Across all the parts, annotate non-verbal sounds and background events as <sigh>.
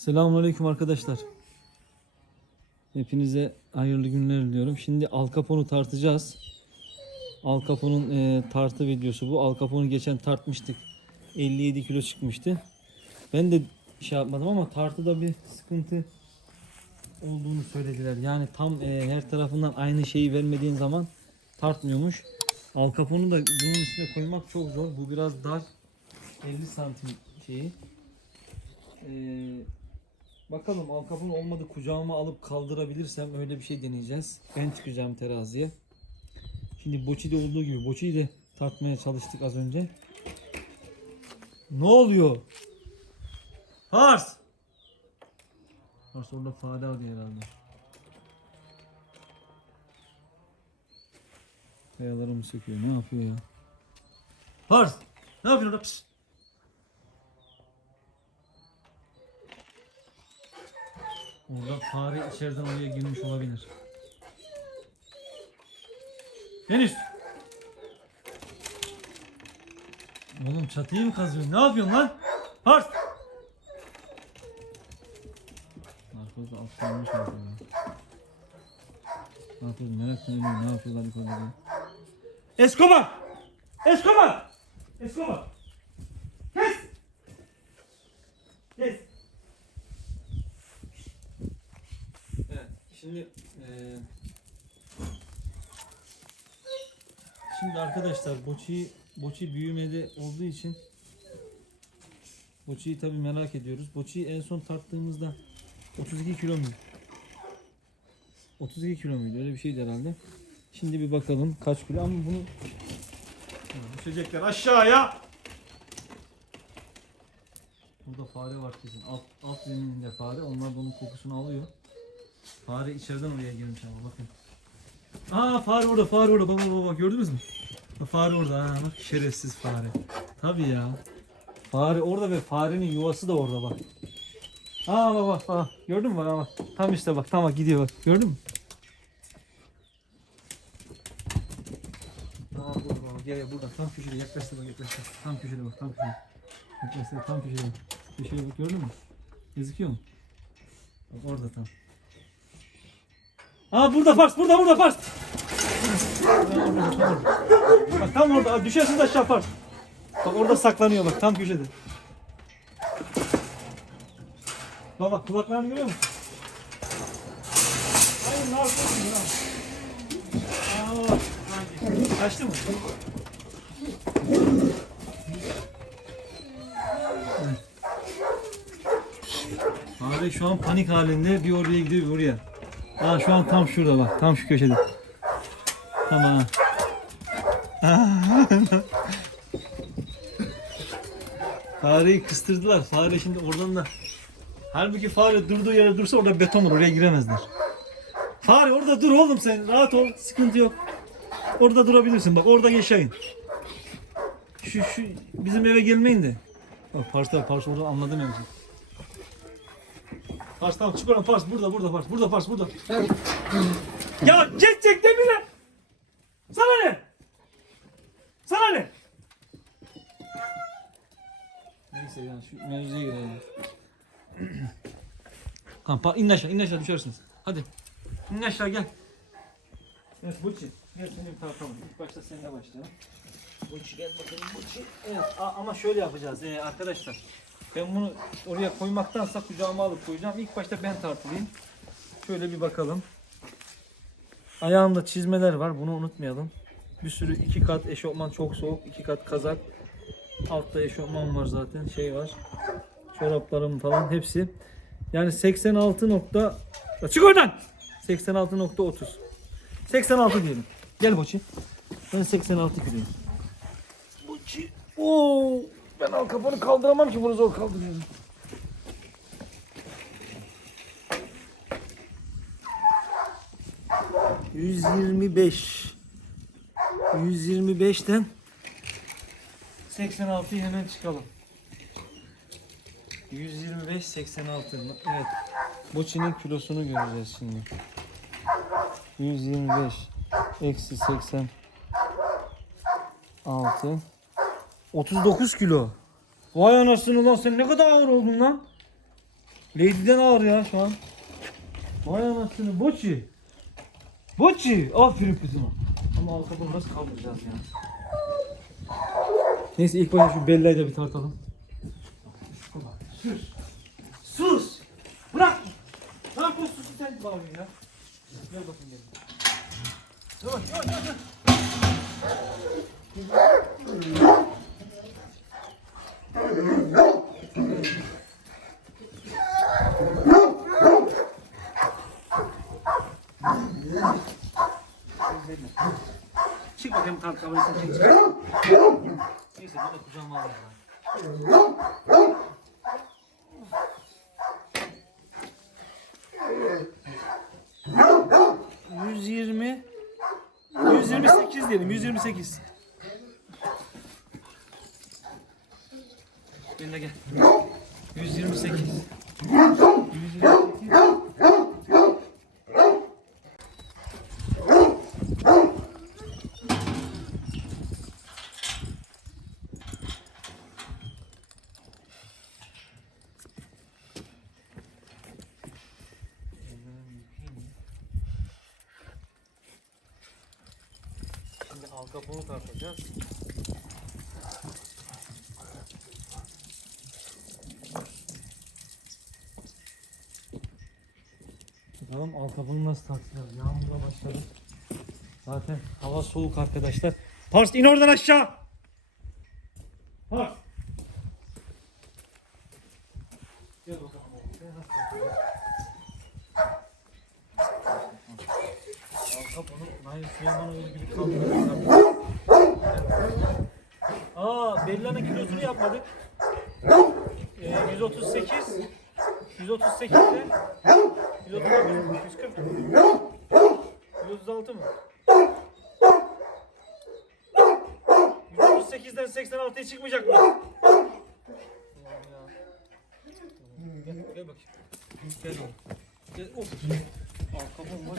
Selamünaleyküm arkadaşlar. Hepinize hayırlı günler diliyorum. Şimdi Al Capone'u tartacağız. Al Capone'un e, tartı videosu bu. Al Capone'u geçen tartmıştık. 57 kilo çıkmıştı. Ben de şey yapmadım ama tartıda bir sıkıntı olduğunu söylediler. Yani tam e, her tarafından aynı şeyi vermediğin zaman tartmıyormuş. Al Capone'u da bunun üstüne koymak çok zor. Bu biraz dar. 50 santim şeyi. Ee, bakalım Al Capone olmadı kucağıma alıp kaldırabilirsem öyle bir şey deneyeceğiz. Ben çıkacağım teraziye. Şimdi Boçi'de olduğu gibi Boçi'yi de tartmaya çalıştık az önce. Ne oluyor? Hars! Hars orada fare arıyor herhalde. Kayalarımı söküyor. Ne yapıyor ya? Hars! Ne yapıyorsun orada? Pişt! Orada fare içeriden oraya girmiş olabilir. Deniz. Oğlum çatıyı mı kazıyorsun? Ne yapıyorsun lan? Hars! Narkoz da atlanmış orada ya. Narkoz meraktan ölüyor. Ne yapıyorlar yukarıda. Escobar! Escobar! Escobar! Şimdi eee şimdi arkadaşlar boçi boçi büyümede olduğu için boçiyi tabi merak ediyoruz. Boçiyi en son tarttığımızda 32 kilo mu? 32 kilo muydu? Öyle bir şeydi herhalde. Şimdi bir bakalım kaç kilo ama bunu düşecekler aşağıya. Burada fare var kesin. Alt, alt zemininde fare. Onlar da onun kokusunu alıyor. Fare içeriden oraya girmiş ama bakın. Aa fare orada fare orada baba baba gördünüz mü? Bak, Fare orada ha bak şerefsiz fare. Tabii ya. Fare orada ve farenin yuvası da orada bak. Aa bak bak bak gördün mü bak bak. Tam işte bak tam bak gidiyor bak gördün mü? Aa burada bak gel burada tam köşede yaklaştı bak yaklaştı. Tam köşede bak tam köşede. Yaklaştı tam köşede. Köşeye bak gördün mü? Gözüküyor mu? Bak orada tam. Aa burada Fars, burada burada Fars. Bak tam orada, düşersin de aşağı Fars. Bak orada saklanıyor bak tam köşede. Bak bak kulaklarını görüyor musun? Hayır ne yapıyorsun ya? Aa. Kaçtı mı? Fare şu an panik halinde bir oraya gidiyor bir oraya. Aa şu an tam şurada bak. Tam şu köşede. Tamam. <laughs> Fareyi kıstırdılar. Fare şimdi oradan da Halbuki fare durduğu yere dursa orada beton var. Oraya giremezler. Fare orada dur oğlum sen. Rahat ol. Sıkıntı yok. Orada durabilirsin. Bak orada yaşayın. Şu şu bizim eve gelmeyin de. Bak Pars'ta Pars orada anladım yani. Pars tamam çık oradan Pars burada burada Pars burada Pars burada. ya geçecek demire. Sana ne? Sana ne? Neyse yani şu mevzuya girelim. <clears throat> tamam pa- in aşağı in aşağı düşersiniz. Hadi. İn aşağı gel. Evet Buçi. Gel seni bir tartalım. İlk başta seninle başlayalım. Buçi gel bakalım Buçi. Evet a- ama şöyle yapacağız ee, arkadaşlar. Ben bunu oraya koymaktansa kucağıma alıp koyacağım. İlk başta ben tartılayım. Şöyle bir bakalım. Ayağımda çizmeler var. Bunu unutmayalım. Bir sürü iki kat eşofman çok soğuk. iki kat kazak. Altta eşofman var zaten. Şey var. Çoraplarım falan hepsi. Yani 86 nokta... Çık oradan! 86.30. 86 diyelim. Gel Boçi. Ben 86 kiloyum. Boçi. Oo, ben al kafanı kaldıramam ki bunu zor kaldırıyorum. Yüz yirmi beş. 125'ten 86'yı hemen çıkalım. 125 86 evet. Boçinin kilosunu göreceğiz şimdi. 125 eksi 86 39 kilo. Vay anasını lan sen ne kadar ağır oldun lan. Lady'den ağır ya şu an. Vay anasını. Boçi. Boçi. Aferin kızıma. Ama Capone'u nasıl kaldıracağız ya? Neyse ilk başta şu Bella'yı da bir tartalım. Sus. Sus. Bırak. Ne yapıyorsun sen bağırıyorsun ya? Gel bakayım gel. Yavaş yavaş yavaş. Çık bakayım kalk kamerasını çek. çık. Neyse ben de kucağıma alayım. ben. 120 128 dedim 128. Benimle gel. Yüz yirmi sekiz. Yüz yirmi sekiz. Şimdi Al Capone'u tartacağız. bakalım altabını nasıl takacağız. Yağmura başladı. Zaten hava soğuk arkadaşlar. Pars in oradan aşağı. Pars. Gel bakalım. Aa Bella'nın kilosunu yapmadık. Ee, 138 138'te 140 mı? 136 mı? 138'den 86'ya çıkmayacak mı? Allah'ım ya. Gel, gel bakayım. Gel oğlum. Gel oğlum. Aa, kafam var.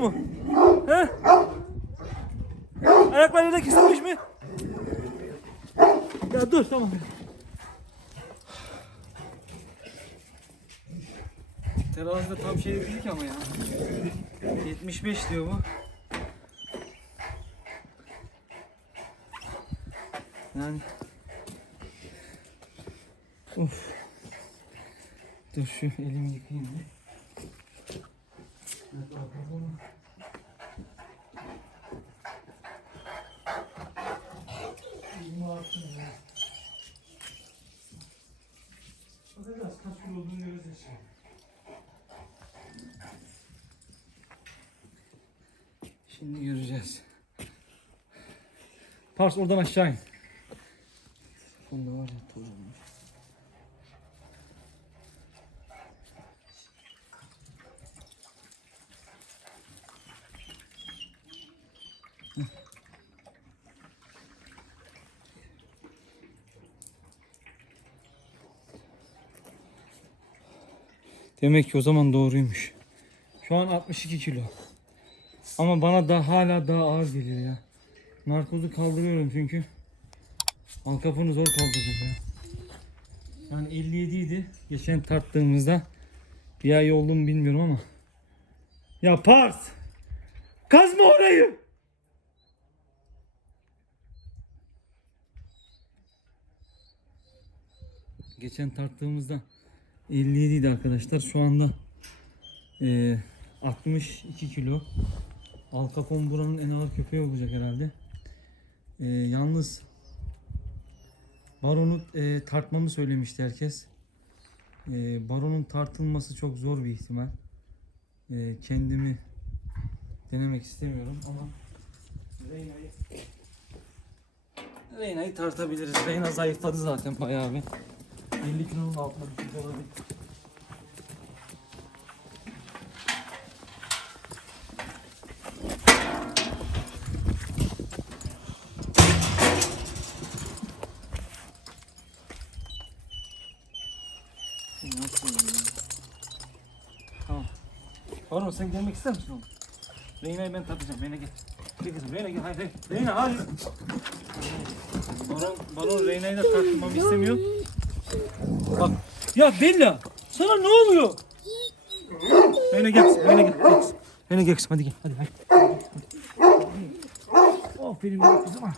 Mu? He? Ayakları da kesilmiş mi? Ya dur tamam. Terazide tam şey dedik ama ya. 75 diyor bu. Yani Uf. Dur şu elimi yıkayayım bir. Evet, arkadaşlar. Elimi attım ya. Bakacağız kaç kilo olduğunu göreceğiz şimdi. Göreceğiz. Pars oradan aşağı in. Demek ki o zaman doğruymuş. Şu an 62 kilo. Ama bana da hala daha ağır geliyor ya. Narkozu kaldırıyorum çünkü. Al Capone'u zor kaldıracağız ya. Yani 57 idi geçen tarttığımızda. Bir ay oldu mu bilmiyorum ama. Ya Pars! Kazma orayı! Geçen tarttığımızda 57 idi arkadaşlar. Şu anda eee 62 kilo. Al Capone buranın en ağır köpeği olacak herhalde. Ee, yalnız Baron'u e, tartmamı söylemişti herkes. Ee, Baron'un tartılması çok zor bir ihtimal. Ee, kendimi denemek istemiyorum ama Reyna'yı Reyna'yı tartabiliriz. Reyna zayıfladı zaten bayağı bir. 50 kilonun altına düşmüş olabilir. Nasıl ya? Tamam. Baron sen gelmek ister misin oğlum? Reyna'yı ben tartacağım. Reyna gel. Gel kızım Reyna gel. Hayır hayır. Reyna hayır. Baron, Baron Reyna'yı da tartmamı istemiyor. Bak. Ya Bella. Sana ne oluyor? Reyna gel. Reyna gel. Reyna gel. Hadi gel. Hadi hadi. Aferin benim kızıma.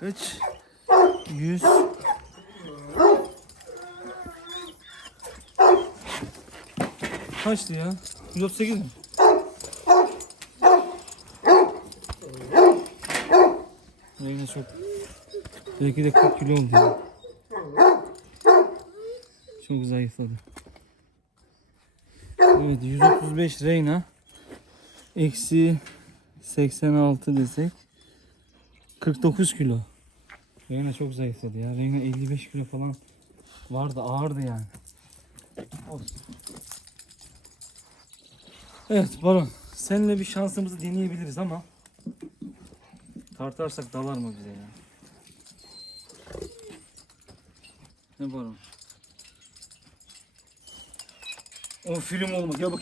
Kaç? Yüz. Kaçtı ya? 138 mi? Reyna çok. Belki de 40 kilo oldu. Çok zayıfladı. Evet 135 Reyna. Eksi 86 desek. 49 kilo. Reyna çok zayıfladı ya. Reyna 55 kilo falan vardı ağırdı yani. Olsun. Evet Baron. Seninle bir şansımızı deneyebiliriz ama tartarsak dalar mı bize ya? Ne Baron? O film olma. Gel bak.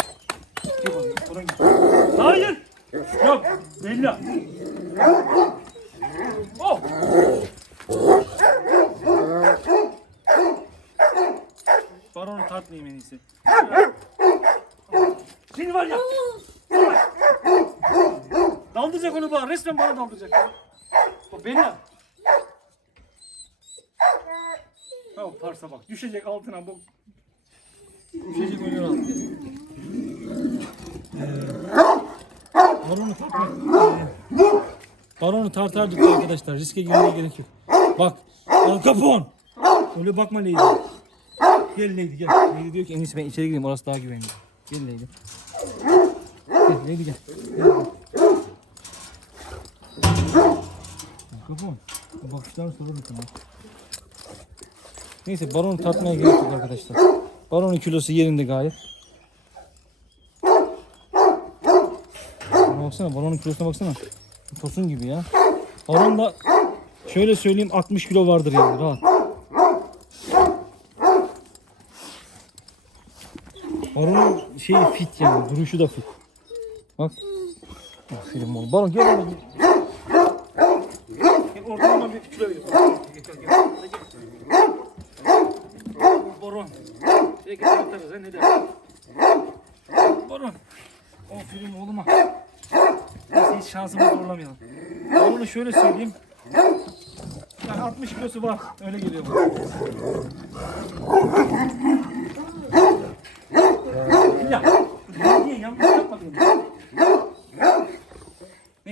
Gel bak. Oradan gel. Hayır. Yok. Bella. Oh. Baron'u tartmayayım en iyisi. Seni var ya. Daldıracak onu bana. Daldıracak. O beni. Ha o parsa bak. Düşecek altına bu. Düşecek oyun altına. Baronu tartar. Baronu tartardık arkadaşlar. Riske girmeye gerek yok. Bak. Al Capone. Öyle bakma Lady. Gel Lady gel. Lady diyor ki en iyisi ben içeri gireyim orası daha güvenli. Gel Lady. Gel Lady gel. Gel, Bu Bakışlarını sorarım sana. Neyse baronu tartmaya gerek yok arkadaşlar. Baronun kilosu yerinde gayet. Bana baksana baronun kilosuna baksana. Tosun gibi ya. Baron da şöyle söyleyeyim 60 kilo vardır yani rahat. Baronun şeyi fit yani duruşu da fit. Bak. Aferin oğlum. Baron gel. Gel ortalama bir kilo. Baron. Şöyle gel atarız ha ne dersin? Baron. Aferin oğluma. Neyse hiç şansımızı zorlamayalım. Bunu şöyle söyleyeyim. Yani 60 kilosu var. Öyle geliyor bana.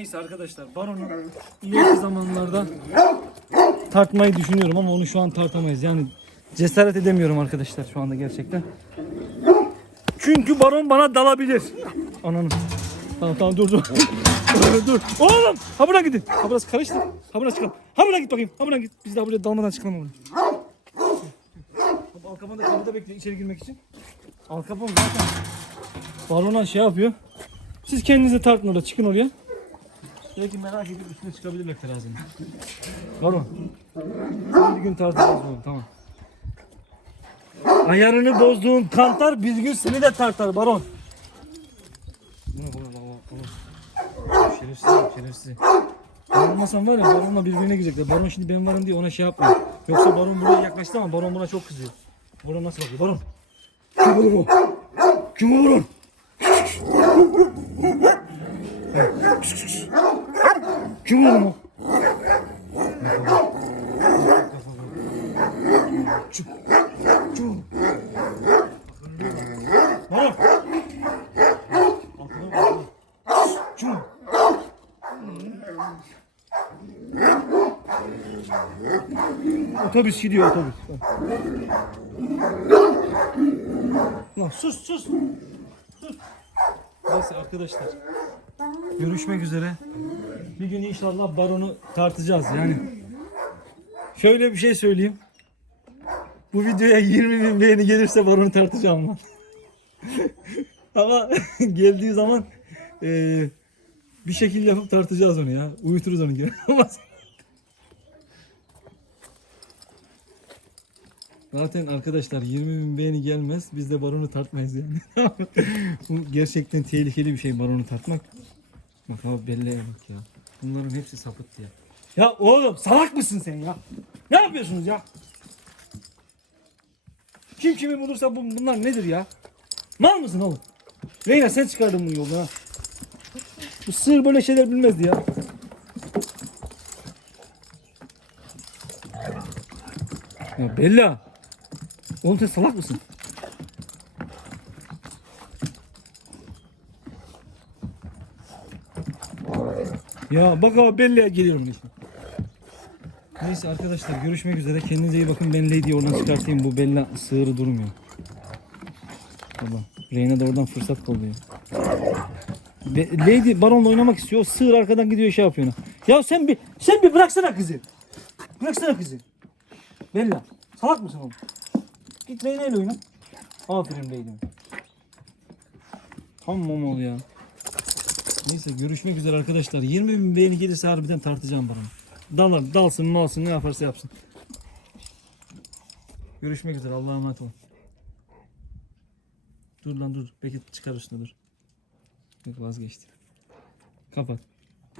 Neyse arkadaşlar Baron'u ileriki zamanlarda tartmayı düşünüyorum ama onu şu an tartamayız. Yani cesaret edemiyorum arkadaşlar şu anda gerçekten. Çünkü Baron bana dalabilir. Ananı. Tamam tamam dur dur. <laughs> dur. Oğlum ha buradan gidin. Ha burası karıştı. Ha buradan çıkalım. Ha buradan git bakayım. Ha buradan git. Biz daha buraya dalmadan çıkalım buradan. Alkapan da kapıda bekliyor içeri girmek için. Alkapan zaten balona şey yapıyor. Siz kendinizi tartın orada çıkın oraya. Belki merak edip üstüne çıkabilirler terazinin. Baron. Sen bir gün tartacağız oğlum tamam. Ayarını bozduğun kantar bir gün seni de tartar baron. Bu ne bu ne bu ne, bu ne? Şerefsiz şerefsiz. Ben olmasam var ya baronla birbirine girecekler. Baron şimdi ben varım diye ona şey yapmıyor. Yoksa baron buraya yaklaştı ama baron buna çok kızıyor. Baron nasıl bakıyor? Baron. Kim olur o? Kim olur o? Kim bak. Çık. Otobüs gidiyor otobüs. Lan sus sus. Sus. Neyse arkadaşlar. görüşmek üzere. Bir gün inşallah baronu tartacağız yani. Şöyle bir şey söyleyeyim. Bu videoya 20 bin beğeni gelirse baronu tartacağım ben. <laughs> Ama <laughs> geldiği zaman eee, bir şekil yapıp tartacağız onu ya. Uyuturuz onu geri. <laughs> Zaten arkadaşlar 20 bin beğeni gelmez. Biz de baronu tartmayız yani. Bu gerçekten tehlikeli bir şey baronu tartmak. Bak abi belleğe bak ya. Bunların hepsi sapıttı ya. Ya oğlum salak mısın sen ya? Ne yapıyorsunuz ya? Kim kimi bulursa bu, bunlar nedir ya? Mal mısın oğlum? Reyna sen çıkardın bunu yoldan ha. Bu sığır böyle şeyler bilmezdi ya. Ya Bella. Oğlum sen salak mısın? Ya bak abi Bella'ya geliyorum işte. Neyse arkadaşlar görüşmek üzere. Kendinize iyi bakın. Ben Lady'yi oradan çıkartayım. Bu Bella sığırı durmuyor. Baba. Reyna da oradan fırsat kolluyor. Be- Lady baronla oynamak istiyor. Sığır arkadan gidiyor şey yapıyor. Ya sen bir sen bir bıraksana kızı. Bıraksana kızı. Bella. Salak mısın oğlum? Git Reyna ile oyna. Aferin Reyna. Tam momol ya. Neyse görüşmek üzere arkadaşlar. 20 bin beğeni gelirse harbiden tartacağım baronu. Dalar, dalsın, malsın ne yaparsa yapsın. Görüşmek üzere. Allah'a emanet olun. Dur lan dur. Belki çıkar üstüne dur. Yok vazgeçti. Kapat.